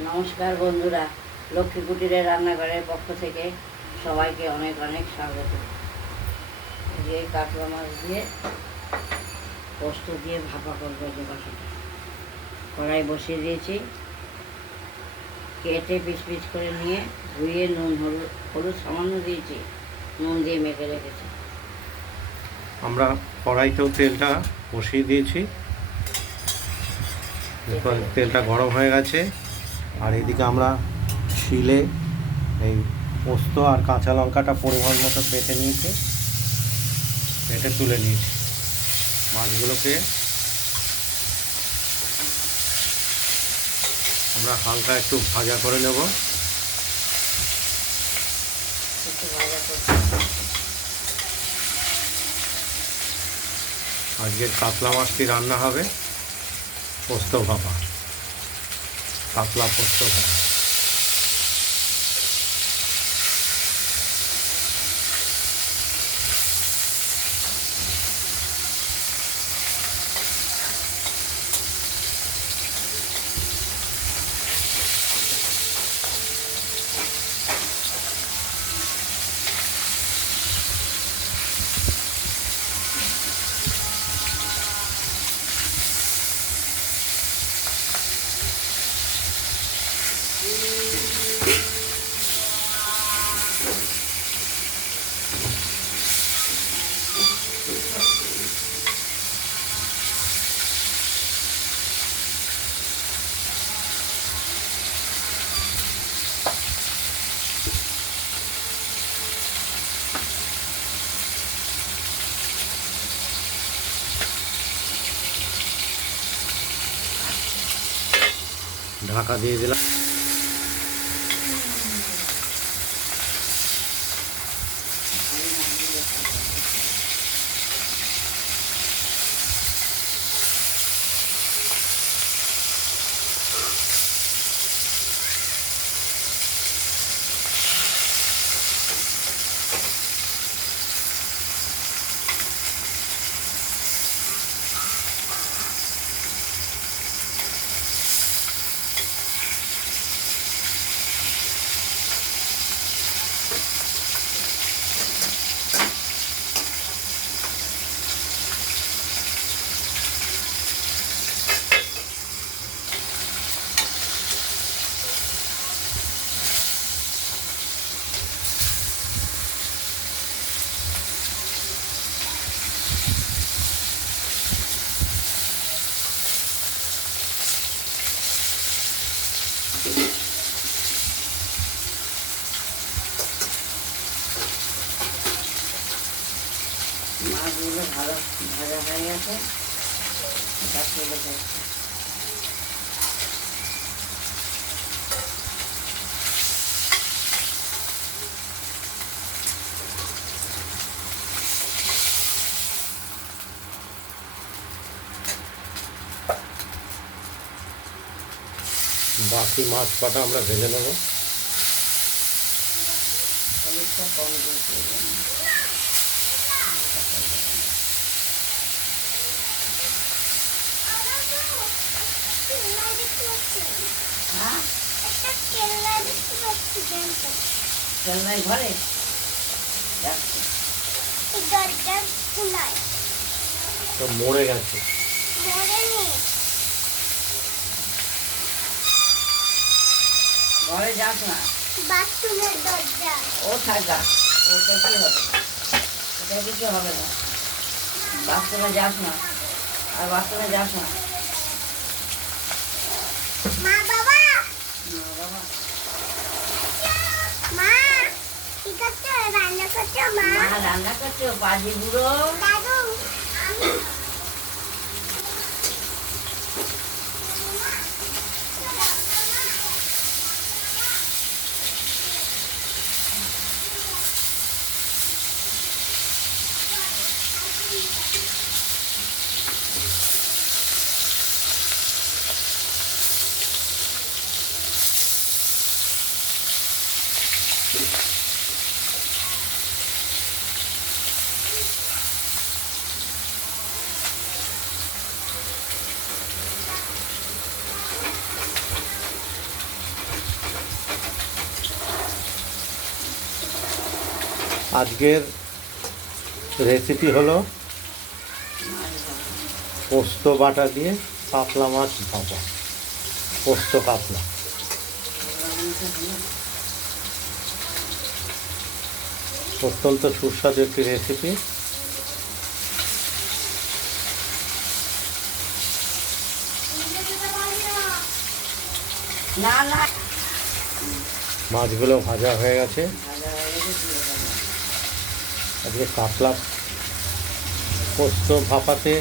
নমস্কার বন্ধুরা, লক্ষ্মী কুটিরের রান্নাঘরের পক্ষ থেকে সবাইকে অনেক অনেক স্বাগত। যে কাতলা মাছ দিয়ে পোস্ত দিয়ে ভাপা করবো, যে বাসাটা কড়াই বসিয়ে দিয়েছি, কেটে পিস পিস করে নিয়ে ধুয়ে নুন হলুদ সামান্য দিয়েছি, নুন দিয়ে মেখে রেখেছি। আমরা কড়াইতেও তেলটা বসিয়ে দিয়েছি, তেলটা গরম হয়ে গেছে। আর এদিকে আমরা শিলে এই পোস্ত আর কাঁচা লঙ্কাটা পরিমাণ মতো বেটে নিয়েছি, বেটে তুলে নিয়েছি। মাছগুলোকে আমরা হালকা একটু ভাজা করে নেব। আজকের কাতলা মাছটি রান্না হবে পোস্ত ভাপা, কাতলা পোস্ত ভাপা। ঢাকা দিয়ে দিলাম। মাছগুলো ভালো ভাজা হয়ে গেছে, তুলে যাচ্ছে। বাকি মাছ কটা আমরা ভেজে নেব। হলুদটা কম দিয়েছি। কেল্লাই ঘরে যাচ্ছে, তো মরে গেছে। ঘরে যাস না, বাথরুমের দরজা। ও থাকা, ওটা কি হবে, ওটা কিছু হবে না। বাথরুমে যাস না, আর বাথরুমে যাস না। মা বাবা, না বাবা, মা কি করছো? রান্না করছো মা? মা রান্না করছো, বাজি বুড়ো। দাদু আমি আজকের রেসিপি হলো মাছ ভাজা। পোস্ত বাটা দিয়ে কাতলা মাছ ভাপা, পোস্ত কাতলা। অত্যন্ত সুস্বাদু একটি রেসিপি। না না মাছগুলো ভাজা হয়ে গেছে। ভাজা হয়ে গেছে, তুলে ফেললাম। আজকে কাতলা পোস্ত ভাপাতে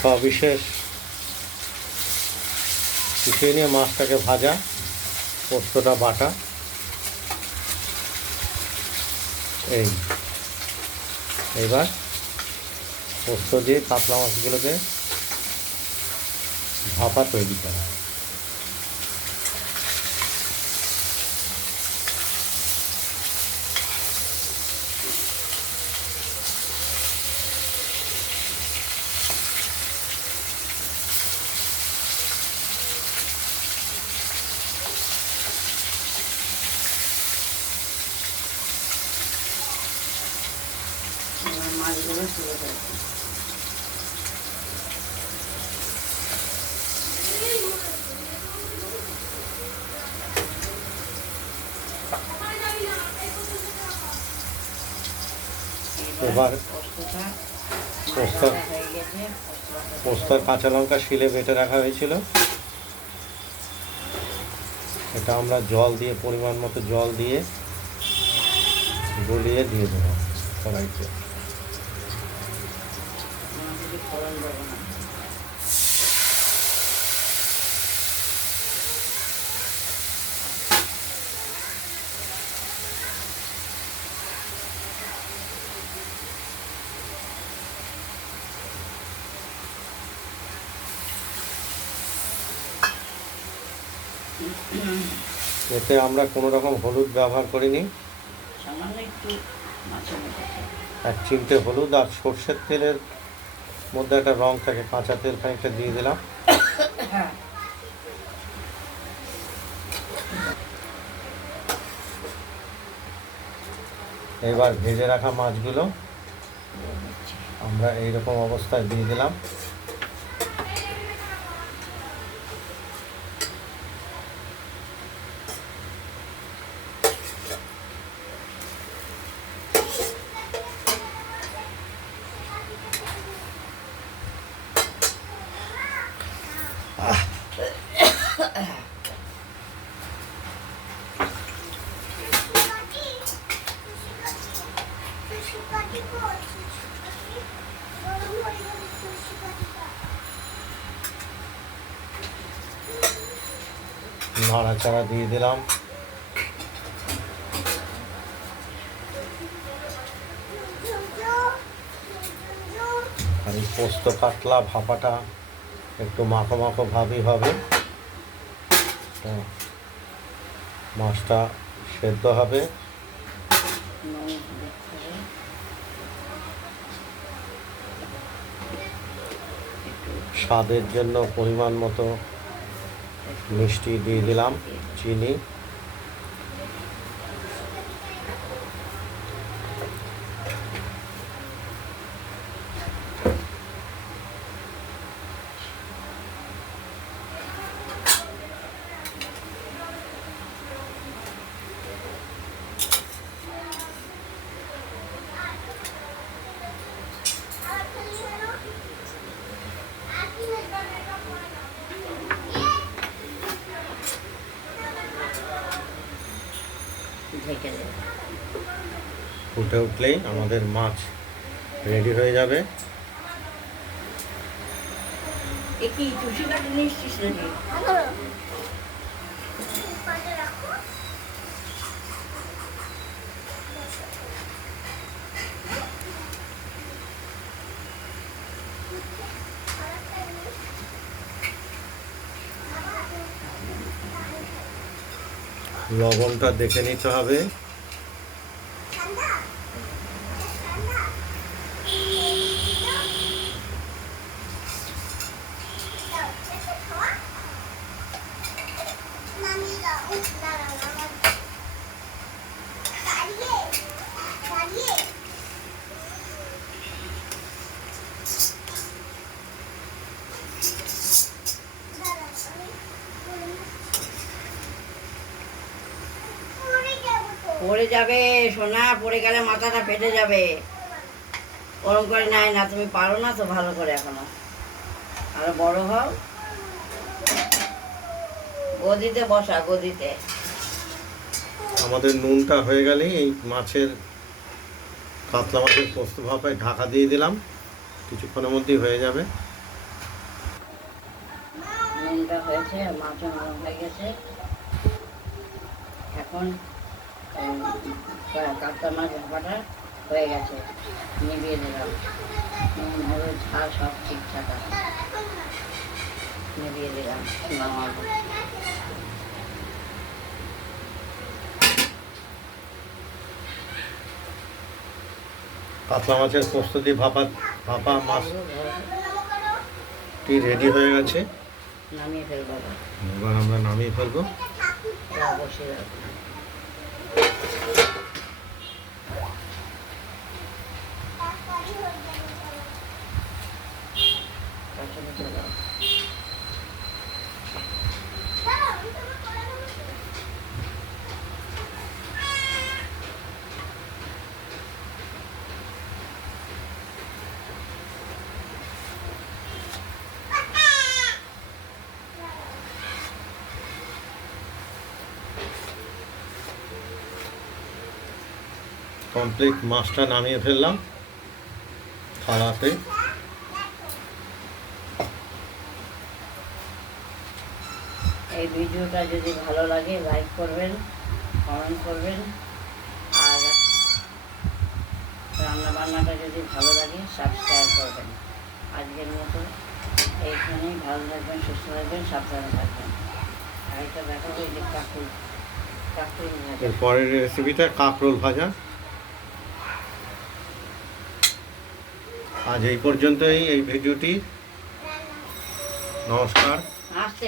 সবিশেষ কষিয়ে নিয়ে মাছটাকে ভাজা, পোস্তটা বাটা। এইবার পোস্ত দিয়ে কাতলা মাছগুলোকে ভাপা তৈরি করা। এবার মাছগুলো তুলে ফেলছি। এবার পোস্তটা পোস্ত ভাজা হয়ে গেছে, পোস্তর কাঁচা লঙ্কা শিলে বেটে রাখা হয়েছিল, এটা আমরা জল দিয়ে, পরিমাণ মতো জল দিয়ে গলিয়ে দিয়ে দেবো কড়াইতে। আমাদের ফোড়ন দেবো না। এতে আমরা কোনো রকম হলুদ ব্যবহার করিনি। সামান্য একটু মাছের মতো। 1 চিমটে হলুদ আর সর্ষের তেলের মধ্যে একটা রং থাকে, কাঁচা তেল খানিকটা দিয়ে দিলাম। এবার ভেজে রাখা মাছগুলো আমরা এইরকম অবস্থায় দিয়ে দিলাম। নাড়াচাড়া দিয়ে দিলাম। আর এই পোস্ত কাতলা ভাপাটা একটু মাখো মাখো ভাবই হবে, তো মাছটা সেদ্ধ হবে। স্বাদের জন্য পরিমাণ মতো মিষ্টি দিয়ে দিলাম, চিনি। ঢেকে দেবো। ফুটে উঠলেই আমাদের মাছ রেডি হয়ে যাবে। এ কি তুলসী কাঠি নিয়ে এসছিস নাকি? লবণটা দেখে নিতে হবে। পড়ে যাবে সোনা, পড়ে গেলে মাথাটা ফেটে যাবে। ওরম করে নেয় না, তুমি পারো না তো ভালো করে এখনো। আরো বড় হও, গদিতে বসা, গদিতে। আমাদের নুনটা হয়ে গেলেই এই কাতলা মাছের পোস্ত ভাপায় ঢাকা দিয়ে দিলাম, কিছুক্ষণের মধ্যেই হয়ে যাবে। নুনটা হয়েছে আর মাছও নরম হয়ে গেছে। এখন কাতলা মাছ ভাপাটা হয়ে গেছে, নিভিয়ে দিলাম। নুন হলুদ ঝাল সব ঠিকঠাক আছে, নিভিয়ে দিলাম, নামাবো। কাতলা মাছের পোস্ত দিয়ে ভাপা মাছটি রেডি হয়ে গেছে। নামিয়ে ফেলবো আবার। এবার আমরা নামিয়ে ফেলবো। এটা বসিয়ে রাখবো। কাঁচামরিচ দাও। কমপ্লিট মাছটা নামিয়ে ফেললাম থালাতে। এই ভিডিওটা যদি ভালো লাগে লাইক করবেন, কমেন্ট করবেন, আর রান্না বান্নাটা যদি ভালো লাগে সাবস্ক্রাইব করবেন। আজকের মতো এইখানেই, ভালো থাকবেন, সুস্থ থাকবেন, সাবধানে থাকবেন। আর এটা দেখাবো, এই যে কাকুল ভাজা। এর পরের রেসিপিটা কাঁকরোল ভাজা। আজ এই পর্যন্তই এই ভিডিওটি। নমস্কার। আসতে